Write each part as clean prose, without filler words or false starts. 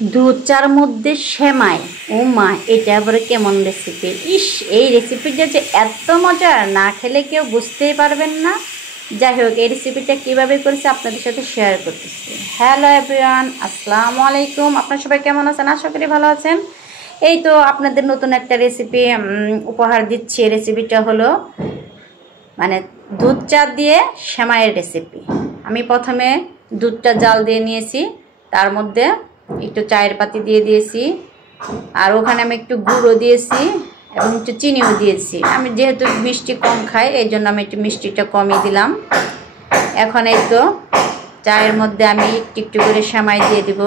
দুধ চার মধ্যে সেমাই, ও মা, এটা আবার কেমন রেসিপি! ইস, এই রেসিপিটা যে এত মজার, না খেলে কেউ বুঝতেই পারবেন না। যাই হোক, এই রেসিপিটা কীভাবে করেছি আপনাদের সাথে শেয়ার করতেছি। হ্যালো এভরিওয়ান, আসসালামু আলাইকুম। আপনারা সবাই কেমন আছেন? আশা করি ভালো আছেন। এই তো আপনাদের নতুন একটা রেসিপি উপহার দিচ্ছি। রেসিপিটা হলো মানে দুধ চা দিয়ে সেমাইয়ের রেসিপি। আমি প্রথমে দুধটা জাল দিয়ে নিয়েছি, তার মধ্যে একটু চায়ের পাতি দিয়ে দিয়েছি, আর ওখানে আমি একটু গুঁড়ো দিয়েছি এবং একটু চিনিও দিয়েছি। আমি যেহেতু মিষ্টি কম খাই, এই জন্য আমি একটু মিষ্টিটা কমই দিলাম। এখন এই তো চায়ের মধ্যে আমি একটু একটু করে সেমাই দিয়ে দিব।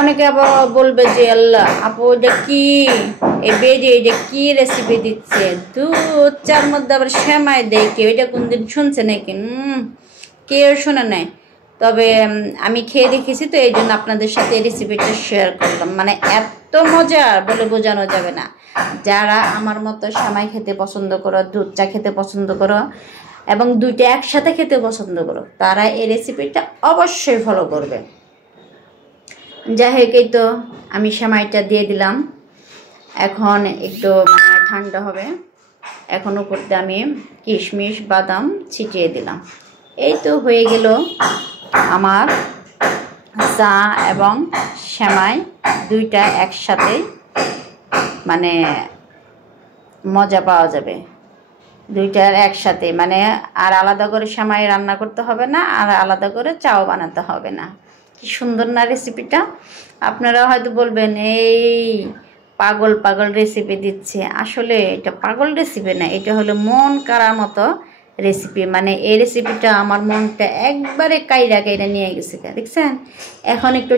অনেকে আবার বলবে যে আল্লাহ আপু, এটা কি এই বেজে, এটা কি রেসিপি দিচ্ছে, দুধ চার মধ্যে আবার সেমাই দেয় কেউ? এটা কোনদিন শুনছে নাকি? কেউ শোনে নাই, তবে আমি খেয়ে দেখেছি, তো এই জন্য আপনাদের সাথে এই রেসিপিটা শেয়ার করলাম। মানে এত মজা বলে বোঝানো যাবে না। যারা আমার মতো সেমাই খেতে পছন্দ করো, দুধ চা খেতে পছন্দ করো এবং দুইটা একসাথে খেতে পছন্দ করো, তারা এই রেসিপিটা অবশ্যই ফলো করবে। যাই হোক, এই তো আমি সেমাইটা দিয়ে দিলাম। এখন একটু ঠান্ডা হবে। এখন উপরতে আমি কিশমিশ বাদাম ছিটিয়ে দিলাম। এই তো হয়ে গেল আমার চা এবং সেমাই দুইটা একসাথে, মানে মজা পাওয়া যাবে দুইটার একসাথে। মানে আর আলাদা করে সেমাই রান্না করতে হবে না, আর আলাদা করে চাও বানাতে হবে না। কি সুন্দর না রেসিপিটা! আপনারা হয়তো বলবেন এই পাগল পাগল রেসিপি দিচ্ছে। আসলে এটা পাগল রেসিপি না, এটা হলো মন কাড়ার মতো রেসিপি। মানে এই রেসিপিটা আমার মনটা একবারে কাইরা কাইরা নিয়ে গেছে, দেখছেন? এখন একটু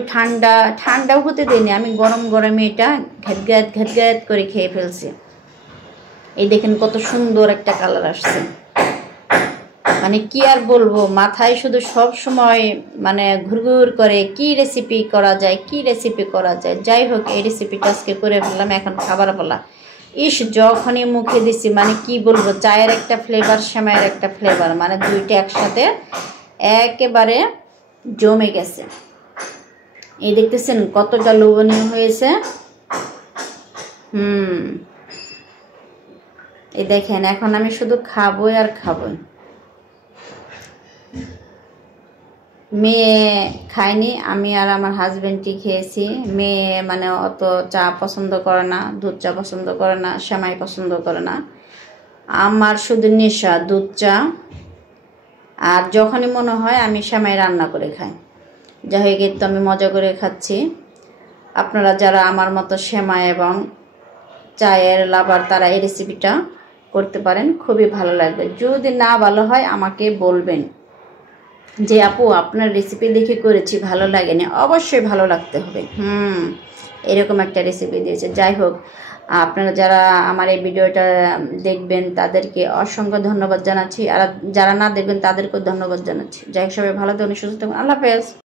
ঠান্ডাও হতে দিইনি, আমি গরম গরমে এটা ঘ্যাট করে খেয়ে ফেলছি। এই দেখেন কত সুন্দর একটা কালার আসছে। মানে কি আর বলবো, মাথায় শুধু সব সময় মানে ঘুরঘুর করে কি রেসিপি করা যায়, কি রেসিপি করা যায়। যাই হোক, এই রেসিপিটা আজকে করে ফেললাম। এখন খাবার বলা, ইস, যখনই মুখে দিছি মানে কি বলবো, চায়ের একটা ফ্লেভার, সেমাইয়ের একটা ফ্লেভার, মানে দুইটা একসাথে একেবারে জমে গেছে। এই দেখতেছেন কতটা লোভনীয় হয়েছে। এই দেখেন, এখন আমি শুধু খাবোই আর খাবোই। মেয়ে খায়নি, আমি আর আমার হাজবেন্ডই খেয়েছি। মেয়ে মানে অত চা পছন্দ করে না, দুধ চা পছন্দ করে না, সেমাই পছন্দ করে না। আমার শুধু নেশা দুধ চা, আর যখনই মনে হয় আমি সেমাই রান্না করে খাই। যাই হোক, তো আমি মজা করে খাচ্ছি। আপনারা যারা আমার মতো সেমাই এবং চায়ের লাভার, তারা এই রেসিপিটা করতে পারেন, খুবই ভালো লাগবে। যদি না ভালো হয় আমাকে বলবেন যে আপু আপনার রেসিপি দেখে করেছি, ভালো লাগেনি। অবশ্যই ভালো লাগতে হবে। এরকম একটা রেসিপি দিয়েছে। যাই হোক, আপনারা যারা আমার এই ভিডিওটা দেখবেন তাদেরকে অসংখ্য ধন্যবাদ জানাচ্ছি, আর যারা না দেখবেন তাদেরকেও ধন্যবাদ জানাচ্ছি। যাই হোক, সবাই ভালো থাকুন, সুস্থ থাকুন। আল্লাহ হাফেজ।